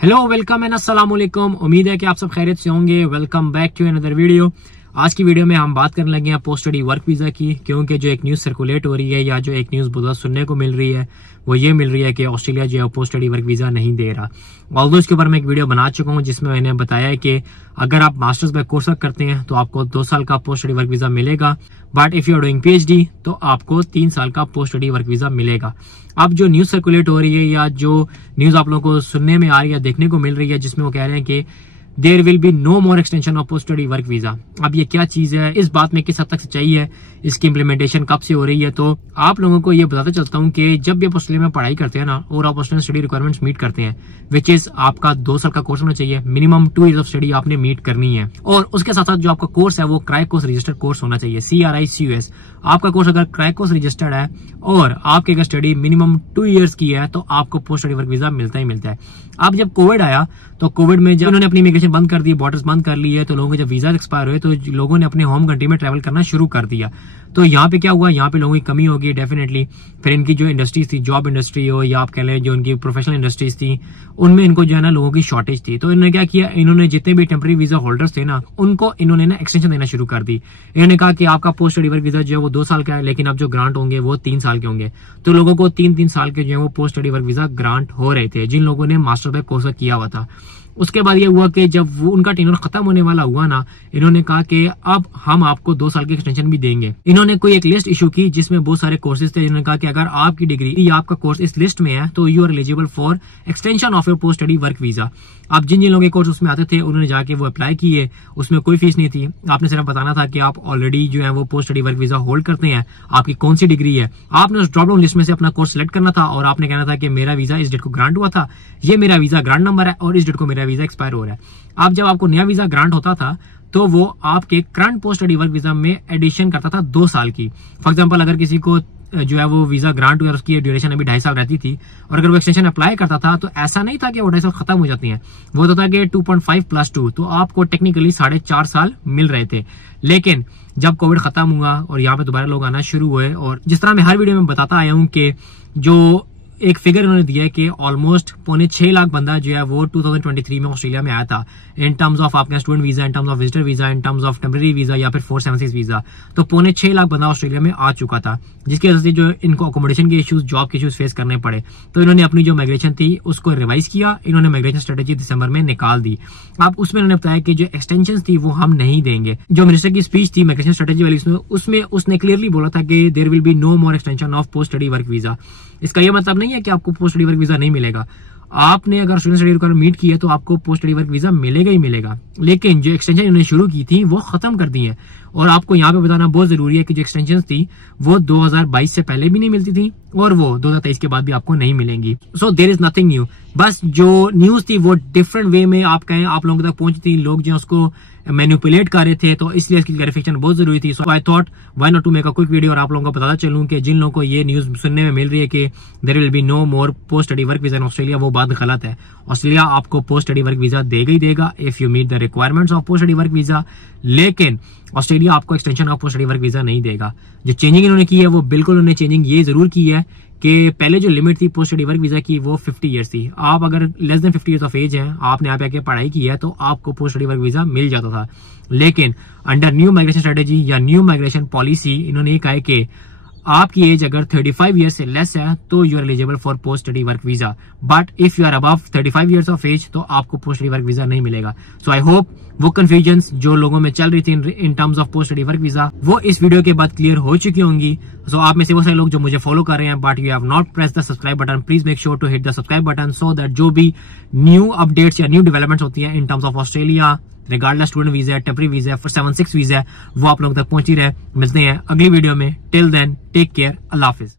Hello, welcome and अस्सलाम वालेकुम। उम्मीद है कि आप सब खैरियत से होंगे। Welcome back to another video. आज की वीडियो में हम बात करने लगे हैं पोस्ट स्टडी वर्क वीजा की, क्योंकि जो एक न्यूज़ सर्कुलेट हो रही है या जो एक न्यूज़ बहुत सुनने को मिल रही है वो ये मिल रही है कि ऑस्ट्रेलिया जो है पोस्ट स्टडी वर्क वीजा नहीं दे रहा। ऑल्दो इसके ऊपर मैं एक वीडियो बना चुका हूँ जिसमें मैंने बताया है कि अगर आप मास्टर्स बैक कोर्स करते हैं तो आपको 2 साल का पोस्ट स्टडी वर्क वीजा मिलेगा, but if you are doing PhD तो आपको 3 साल का पोस्ट स्टडी वर्क वीजा मिलेगा। अब जो न्यूज़ सर्कुलेट हो रही है या जो न्यूज़ आप लोगों को सुनने में आ रही है, देखने को मिल रही है, जिसमें वो कह रहे हैं कि there will be no more extension of post study work visa. अब ये क्या चीज है, इस बात में किस हद तक सच्चाई है, इसकी इंप्लीमेंटेशन कब से हो रही है, तो आप लोगों को ये बताता चलता हूँ कि जब भी आप ऑस्ट्रेलिया में पढ़ाई करते हैं ना और आप ऑस्ट्रेलियन स्टडी रिक्वायरमेंट्स मीट करते हैं, विच इज आपका 2 साल का कोर्स होना चाहिए, मिनिमम 2 ईयर्स ऑफ स्टडी आपने मीट करनी है, और उसके साथ साथ जो आपका कोर्स है वो क्रैक कोर्स रजिस्टर्ड कोर्स होना चाहिए, CRICUS। आपका कोर्स अगर क्रैक कोर्स रजिस्टर्ड है और आपकी अगर स्टडी मिनिमम 2 ईयर्स की है तो आपको पोस्ट स्टडी वर्क वीजा मिलता ही मिलता है। अब जब कोविड आया तो कोविड में जब उन्होंने अपनी इमिग्रेशन बंद कर दी, बॉर्डर्स बंद कर ली है, तो लोगों के जब वीजा एक्सपायर हुए तो लोगों ने अपने होम कंट्री में ट्रैवल करना शुरू कर दिया। तो यहाँ पे क्या हुआ, यहाँ पे लोगों की कमी होगी डेफिनेटली। फिर इनकी जो इंडस्ट्रीज थी, जॉब इंडस्ट्री हो या आप कह लें जो इनकी प्रोफेशनल इंडस्ट्रीज थी, उनमें इनको जो है ना लोगों की शॉर्टेज थी। तो इन्होंने क्या किया, इन्होंने जितने भी टेम्पररी वीजा होल्डर्स थे ना उनको इन्होंने ना एक्सटेंशन देना शुरू कर दी। इन्होंने कहा कि आपका पोस्ट स्टडी वर्क वीजा जो है वो 2 साल का है, लेकिन अब जो ग्रांट होंगे वो 3 साल के होंगे। तो लोगों को 3-3 साल के जो है वो post study work visa grant हो रहे थे जिन लोगों ने मास्टर बैक कोर्स किया हुआ था। उसके बाद ये हुआ कि जब वो उनका टेन्योर खत्म होने वाला हुआ ना, इन्होंने कहा कि अब हम आपको 2 साल की एक्सटेंशन भी देंगे। इन्होंने कोई एक लिस्ट इशू की जिसमें बहुत सारे कोर्सेज थे। इन्होंने कहा कि अगर आपकी डिग्री या आपका कोर्स इस लिस्ट में है तो you are eligible for extension of your post study work visa. अब जिन जिन लोगों के कोर्स उसमें आते थे उन्होंने जाके वो अप्लाई किए, उसमें कोई फीस नहीं थी। आपने सिर्फ बताना था कि आप ऑलरेडी जो है वो post study work visa hold करते हैं, आपकी कौन सी डिग्री है। आपने उस ड्रॉप डाउन लिस्ट में से अपना कोर्स सिलेक्ट करना था और आपने कहना था कि मेरा वीजा इस डेट को ग्रांट हुआ था, ये मेरा वीजा ग्रांट नंबर है और इस डेट को मेरा वीजा एक्सपायर हो रहा है। अब जब आपको नया वीजा ग्रांट होता था तो वो आपके current post study work visa में एडिशन करता था 2 साल की। फॉर एग्जांपल अगर किसी को जो है वो वीजा ग्रांट हुआ, उसकी ड्यूरेशन अभी 2.5 साल रहती थी, और अगर वो एक्सटेंशन अप्लाई करता था तो ऐसा नहीं था कि वो 2.5 साल खत्म हो जाती हैं, वो होता था कि 2.5 + 2, तो आपको टेक्निकली 4.5 साल मिल रहे थे। लेकिन जब कोविड खत्म हुआ और यहाँ पे दोबारा लोग आना शुरू हुए, और जिस तरह मैं हर वीडियो में बताता आया हूँ कि जो एक फिगर इन्होंने दिया है कि ऑलमोस्ट 6.25 लाख बंदा जो है वो 2023 में ऑस्ट्रेलिया में आया था, इन टर्म्स ऑफ आपका student visa, in terms of visitor visa, in terms of temporary visa या फिर 476 वीजा। तो 6.25 लाख बंदा ऑस्ट्रेलिया में आ चुका था, जिसकी वजह से जो इनको अकोमोडेशन के इश्यूज, जॉब के इश्यूज फेस करने पड़े। तो इन्होंने अपनी जो माइग्रेशन थी उसको रिवाइज किया, इन्होंने माइग्रेशन स्ट्रेटेजी दिसंबर में निकाल दी। अब उसमें इन्होंने बताया कि जो एक्सटेंशन थी वो हम नहीं देंगे। जो मिनिस्टर की स्पीच थी माइग्रेशन स्ट्रेटेजी वाली, उसमें उसने क्लियरली बोला था कि there will be no more extension of post study work visa. इसका यह मतलब नहीं है कि आपको पोस्ट स्टडी वर्क वीजा नहीं मिलेगा। आपने अगर स्टूडेंट स्टडी रिक्वायरमेंट मीट की है तो आपको पोस्ट स्टडी वर्क वीजा मिलेगा ही मिलेगा। लेकिन जो एक्सटेंशन इन्होंने शुरू की थी वो खत्म कर दी है, और आपको यहाँ पे बताना बहुत जरूरी है कि जो एक्सटेंशन थी वो 2022 से पहले भी नहीं मिलती थी और वो 2023 के बाद भी आपको नहीं मिलेंगी। So there is nothing new. बस जो न्यूज थी वो डिफरेंट वे में आप कहें आप लोगों तक पहुंची थी, लोग जो उसको मैनिपुलेट कर रहे थे, तो इसलिए इसकी क्लैरिफिकेशन बहुत जरूरी थी। So I thought why not to make a quick video और आप लोगों को बताता चलूं कि जिन लोगों को ये न्यूज सुनने में मिल रही है कि there will be no more post study work visa in Australia, वो बात गलत है। ऑस्ट्रेलिया आपको पोस्ट स्टडी वर्क वीजा देगा ही देगा if you meet the requirements of post study work visa, लेकिन ऑस्ट्रेलिया आपको extension of post study work visa नहीं देगा। जो चेंजिंग इन्होंने की है वो बिल्कुल उन्होंने चेंजिंग ये जरूर की है कि पहले जो लिमिट थी पोस्ट स्टडी वर्क वीजा की वो 50 ईयर्स थी। आप अगर less than 50 years of age है, आपने यहाँ पे आके पढ़ाई की है, तो आपको पोस्ट स्टडी वर्क वीजा मिल जाता था। लेकिन अंडर न्यू माइग्रेशन स्ट्रेटेजी या न्यू माइग्रेशन पॉलिसी इन्होंने ये कहा है कि आपकी एज अगर 35 ईयर्स से लेस है तो you are eligible for post study work visa, but if you are above 35 years of age तो आपको पोस्ट स्टडी वर्क वीजा नहीं मिलेगा। सो आई होप वो कंफ्यूजन जो लोगों में चल रही थी इन terms of post study work visa वो इस वीडियो के बाद क्लियर हो चुकी होंगी। सो आप में से वो सारे लोग जो मुझे फॉलो कर रहे हैं but you have not press the subscribe button, please make sure to hit the subscribe button so that जो भी न्यू अपडेट्स या न्यू डेवलपमेंट्स होती हैं in terms of Australia, regardless student visa, temporary visa, 476 visa, वो आप लोगों तक पहुंची रहे। मिलते हैं अगली वीडियो में। टिल देन टेक केयर, अल्लाह हाफिज।